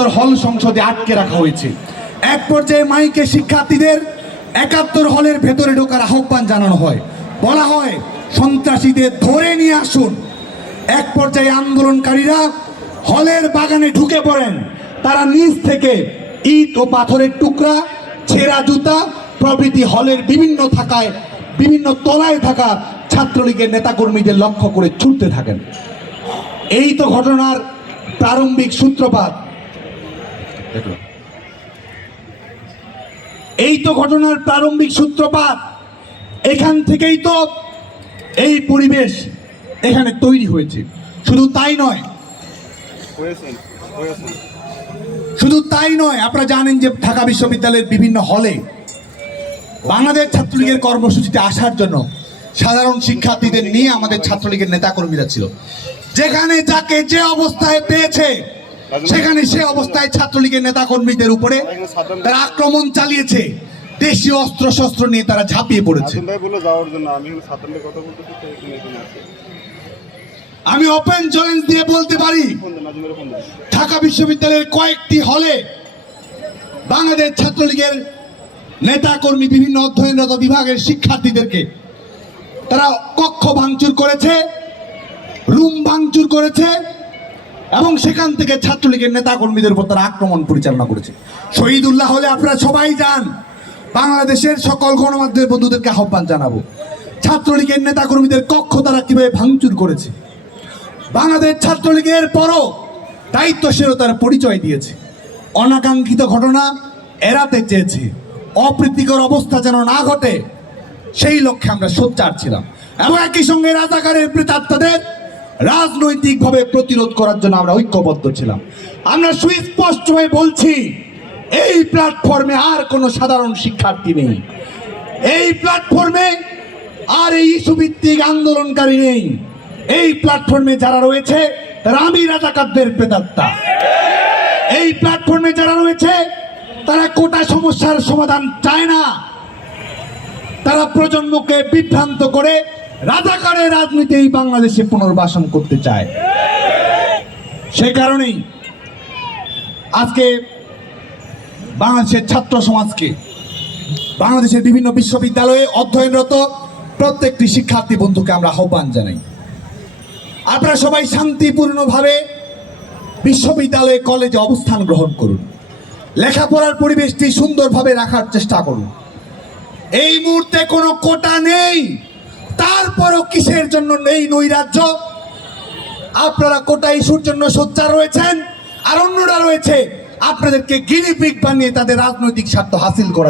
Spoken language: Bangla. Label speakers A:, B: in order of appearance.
A: একাত্তর হল সংসদে আটকে রাখা হয়েছে। এক পর্যায়ে মাইকে শিক্ষার্থীদের একাত্তর হলের ভেতরে ঢোকার আহ্বান জানানো হয়। বলা হয়, সন্ত্রাসীদের ধরে নিয়ে আসুন। এক পর্যায়ে আন্দোলনকারীরা হলের বাগানে ঢুকে পড়েন। তারা নিজ থেকে ইট ও পাথরের টুকরা, ছেঁড়া জুতা, প্রভৃতি হলের বিভিন্ন থাকায়, বিভিন্ন তলায় থাকা ছাত্রলীগের নেতাকর্মীদের লক্ষ্য করে ছুটতে থাকেন। এই তো ঘটনার প্রারম্ভিক সূত্রপাত। এই তো ঘটনার প্রারম্ভিক সূত্রপাত। এখান থেকেই তো এই পরিবেশ এখানে তৈরি হয়েছে। শুধু তাই নয়। শুধু তাই নয়, আপনারা জানেন যে ঢাকা বিশ্ববিদ্যালয়ের বিভিন্ন হলে বাংলাদেশ ছাত্রলীগের কর্মসূচিতে আসার জন্য সাধারণ শিক্ষার্থীদের নিয়ে আমাদের ছাত্রলীগের নেতাকর্মীরা ছিল। যেখানে যাকে যে অবস্থায় পেয়েছে সেখানে সে অবস্থায় ছাত্রলীগের নেতাকর্মীদের উপরে তারা আক্রমণ চালিয়েছে। দেশীয় অস্ত্র শস্ত্র নিয়ে তারা ঝাঁপিয়ে পড়েছে।
B: আমি
A: ওপেন চ্যালেঞ্জ দিয়ে বলতে পারি ঢাকা বিশ্ববিদ্যালয়ের কয়েকটি হলে বাংলাদেশ ছাত্রলীগের নেতাকর্মী বিভিন্ন অধ্যয়নরত বিভাগের শিক্ষার্থীদেরকে তারা কক্ষ ভাঙচুর করেছে রুম ভাঙচুর করেছে এবং সেখান থেকে ছাত্রলীগের নেতাকর্মীদের উপর তারা আক্রমণ পরিচালনা করেছে। শহীদুল্লাহ হলে আপনারা সবাই যান। বাংলাদেশের সকল গণমাধ্যমের বন্ধুদেরকে আহ্বান জানাব। ছাত্রলীগের নেতাকর্মীদের কক্ষ তারা কীভাবে ভাঙচুর করেছে? বাংলাদেশ ছাত্রলীগের পরও দায়িত্বশীলতার পরিচয় দিয়েছে। অনাকাঙ্ক্ষিত ঘটনা এড়াতে চেয়েছে। অপ্রীতিকর অবস্থা যেন না ঘটে, সেই লক্ষ্যে আমরা সোচ্চার ছিলাম। এবং একই সঙ্গে রাজাকারের প্রেতাত্মাদের রাজনৈতিকভাবে প্রতিরোধ করার জন্য আমরা ঐক্যবদ্ধ ছিলাম। আমরা সুস্পষ্টভাবে বলছি, এই প্ল্যাটফর্মে আর কোনো সাধারণ শিক্ষার্থী নেই। এই প্ল্যাটফর্মে আর এই ইস্যু ভিত্তিক আন্দোলনকারী নেই। এই প্ল্যাটফর্মে যারা রয়েছে তারা আমি রাজাকারদের প্রেতাত্মা এই প্ল্যাটফর্মে যারা রয়েছে, তারা কোটা সমস্যার সমাধান চায় না। তারা প্রজন্মকে বিভ্রান্ত করে রাজাকারের রাজনীতি এই বাংলাদেশে পুনর্বাসন করতে চায়। সে কারণেই আজকে বাংলাদেশের ছাত্র সমাজকে, বাংলাদেশের বিভিন্ন বিশ্ববিদ্যালয়ে অধ্যয়নরত প্রত্যেকটি শিক্ষার্থী বন্ধুকে আমরা আহ্বান জানাই। আপনারা সবাই শান্তিপূর্ণভাবে বিশ্ববিদ্যালয়ে কলেজে অবস্থান গ্রহণ করুন। লেখাপড়ার পরিবেশটি সুন্দরভাবে রাখার চেষ্টা করুন। এই মুহূর্তে কোনো কোটা নেই। তারপরও কিসের জন্য নেই নৈরাজ্য? আপনারা কোটা ইস্যুর জন্য সোচ্চার রয়েছেন, আর অন্যরা রয়েছে। আপনাদেরকে গিনিপিক বানিয়ে তাদের রাজনৈতিক স্বার্থ হাসিল করা